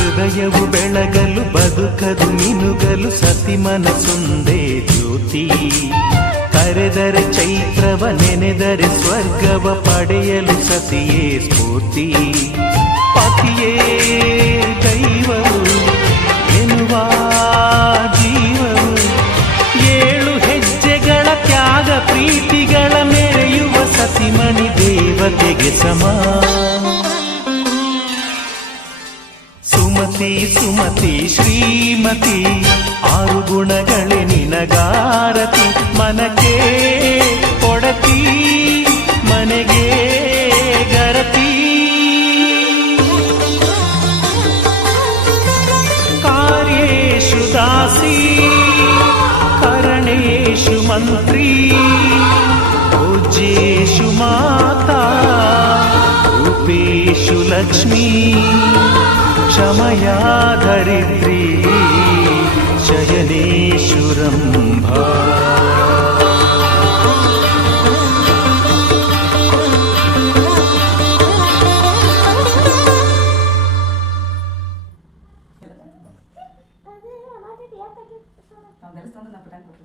ಹೃದಯವು ಬೆಳಗಲು ಬದುಕದು ಮಿನುಗಲು ಸತಿ ಮನಸ್ಸೊಂದೇ ಜ್ಯೋತಿ. ಕರೆದರೆ ಚೈತ್ರವ ನೆನೆದರೆ ಸ್ವರ್ಗವ ಪಡೆಯಲು ಸತಿಯೇ ಸ್ಫೂರ್ತಿ. ಪತಿಯೇ ದೈವವು ಎನ್ನುವ ಜೀವವು, 7 ಹೆಜ್ಜೆಗಳ ತ್ಯಾಗ ಪ್ರೀತಿಗಳ ಮೆರೆಯುವ ಸತಿಮಣಿ ದೇವತೆಗೆ ಸಮ. ಸುಮತಿ ಸುಮತಿ ಶ್ರೀಮತಿ 6 ಗುಣಗಳೇ ನಿನಗಾರತಿ. ಮನಕ್ಕೆ ಕೊಡತಿ ಮನೆಗೆ ಗರತಿ. ಕಾರ್ಯೇಷು ದಾಸಿ ಕರಣೇಷು ಮಂತ್ರಿ. ಪೂಜ್ಯೇಷು ಮಾತಾ ರೂಪೇಷು ಲಕ್ಷ್ಮೀ. ಕ್ಷಮಯಾ ಧರಿತ್ರಿ ಶಯನೇಷು ರಂಭಾ. ದೇವಸ್ಥಾನದ ಪಟಾಕಿ ಕೊಟ್ಟು